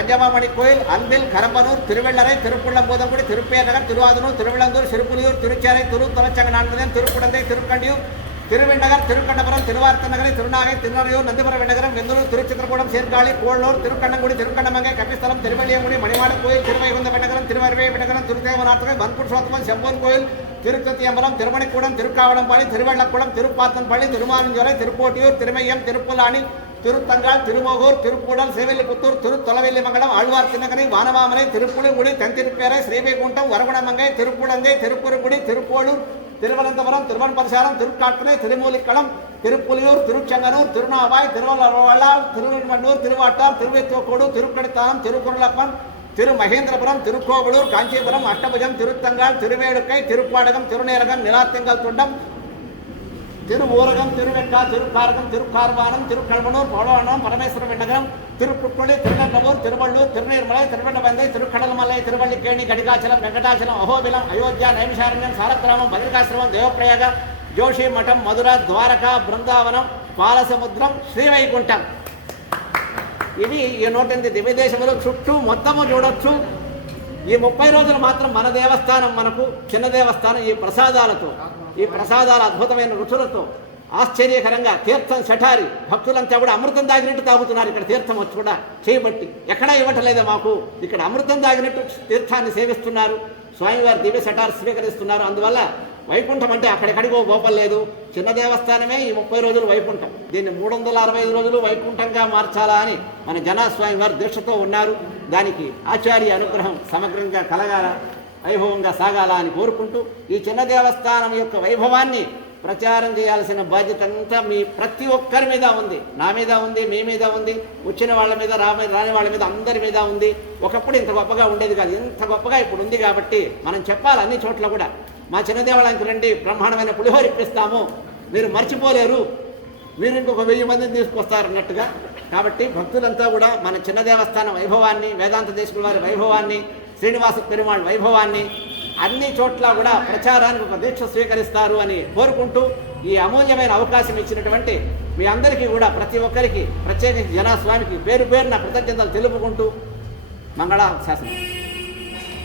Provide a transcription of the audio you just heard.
கஞ்சமாமணி கோயில், அன்பில், கரம்பனூர், திருவெள்ளரை, திருப்புள்ளம்பூதங்குடி, திருப்பேநகர், திருவாதனூர், திருவிழந்தூர், சிறுப்புலியூர், திருச்சேரை, தொலைச்சங்க நான்மதன், திருக்குடந்தை, திருக்கண்டியூர், திருவிண்ணகர், திருக்கண்டபுரம், திருவார்த்தநகரை, திருநாகை, திருநறையூர், நந்திபுரம் விண்ணகரம், வெந்தூர், திருச்சித்திரக்கூடம், சீர்காழி, கோளூர், திருக்கண்ணங்குடி, திருக்கண்ணமங்கை, கபிஸ்தலம், திருவள்ளியங்குடி, மணிமாட கோயில், திருவைகுந்த விண்ணகரம், திருவருவை விண்ணகரம், திருத்தேவநாத்தகை, வன்பூர் சோத்தமன், செம்பூர் கோயில், திருக்கத்தியம்பலம், திருமணிக்கூடம், திருக்காவளம்பாடி, திருவள்ளக்குளம், திருப்பாத்தன்பள்ளி, திருமாலிஞ்சோலை, திருப்போட்டியூர், திருமையம், திருப்புல்லானி, திருத்தங்கால், திருமோகூர், திருக்கூடல், சேவல்லிபுத்தூர், திருத்தொலவெல்லிமங்கலம், ஆழ்வார் தினகரை, வானமாமலை, திருப்புலிங்குடி, தென்திருப்பேரை, ஸ்ரீவைகுண்டம், வரகுணமங்கை, திருப்புடந்தை, திருக்குறுங்குடி, திருப்போளூர், திருவனந்தபுரம், திருவன்பரசாலம், திருக்காட்டுனை, திருமூலிக்களம், திருப்புலியூர், திருச்செங்கனூர், திருநாவாய், திருவள்ளால், திருவண்ணூர், திருவாட்டார், திருவேத்தோக்கோடு, திருக்கடித்தானம், திருக்குறளப்பன், திருமகேந்திரபுரம், திருக்கோவலூர், காஞ்சிபுரம், அஷ்டபுஜம், திருத்தங்கால், திருவேடுக்கை, திருப்பாடகம், திருநேரகம், நிலாத்திங்கல் துண்டம், திருவூரகம், திருவெட்டா, திருக்காரகம், திருக்கார்வானம், திருக்கல்வனூர், பௌளவனம், பரமேஸ்வர விண்ணகரம், திருப்புக்குழி, திருநங்கமூர், திருவள்ளூர், திருநீர்மலை, திருவண்ணபந்தை, திருக்கடல்மலை, திருவள்ளிக்கேணி, கடிகாச்சலம், வெங்கடாச்சலம், அகோபிலம், அயோத்தியா, நைமிஷாரண்யம், சாரக்கிராமம், பத்ரிகாசிரமம், தேவப்பிரயாக, జోషి మఠం, మధుర, ద్వారకా, బృందావనం, పాలసముద్రం, శ్రీవైకుంఠం. ఇవి ఈ 108 దివ్యదేశములు చుట్టూ మొత్తము చూడొచ్చు. ఈ 30 రోజులు మాత్రం మన దేవస్థానం, మనకు చిన్న దేవస్థానం ఈ ప్రసాదాలతో, ఈ ప్రసాదాల అద్భుతమైన రుచులతో ఆశ్చర్యకరంగా తీర్థం శఠారి భక్తులంతా కూడా అమృతం తాగినట్టు తాగుతున్నారు. ఇక్కడ తీర్థం వచ్చి కూడా చేయబట్టి ఎక్కడా ఇవ్వటలేదా మాకు, ఇక్కడ అమృతం తాగినట్టు తీర్థాన్ని సేవిస్తున్నారు. స్వామివారి దివ్య శఠారి స్వీకరిస్తున్నారు. అందువల్ల వైకుంఠం అంటే అక్కడెక్కడికో గోపలేదు, చిన్న దేవస్థానమే ఈ 30 రోజులు వైకుంఠం. దీన్ని 365 రోజులు వైకుంఠంగా మార్చాలా అని మన జనాస్వామి వారు దీక్షతో ఉన్నారు. దానికి ఆచార్య అనుగ్రహం సమగ్రంగా కలగాల, వైభవంగా సాగాల అని కోరుకుంటూ ఈ చిన్న దేవస్థానం యొక్క వైభవాన్ని ప్రచారం చేయాల్సిన బాధ్యత అంతా మీ ప్రతి ఒక్కరి మీద ఉంది. నా మీద ఉంది, మీ మీద ఉంది, వచ్చిన వాళ్ళ మీద, రాని వాళ్ళ మీద, అందరి మీద ఉంది. ఒకప్పుడు ఇంత గొప్పగా ఉండేది కాదు, ఇంత గొప్పగా ఇప్పుడు ఉంది. కాబట్టి మనం చెప్పాలి అన్ని చోట్ల కూడా, మా చిన్న దేవాలయానికి రండి, బ్రహ్మాండమైన పులిహోర ఇప్పిస్తాము, మీరు మర్చిపోలేరు, మీరు ఇంకొక 1000 మందిని తీసుకొస్తారన్నట్టుగా. కాబట్టి భక్తులంతా కూడా మన చిన్న దేవస్థానం వైభవాన్ని, వేదాంత దేశకుల వారి వైభవాన్ని, శ్రీనివాస పెరుమాళ్ వైభవాన్ని అన్ని చోట్ల కూడా ప్రచారానికి ఒక దీక్ష స్వీకరిస్తారు అని కోరుకుంటూ ఈ అమూల్యమైన అవకాశం ఇచ్చినటువంటి మీ అందరికీ కూడా, ప్రతి ఒక్కరికి, ప్రత్యేకించి జనాస్వామికి పేరు పేరున కృతజ్ఞతలు తెలుపుకుంటూ మంగళాశాసనం.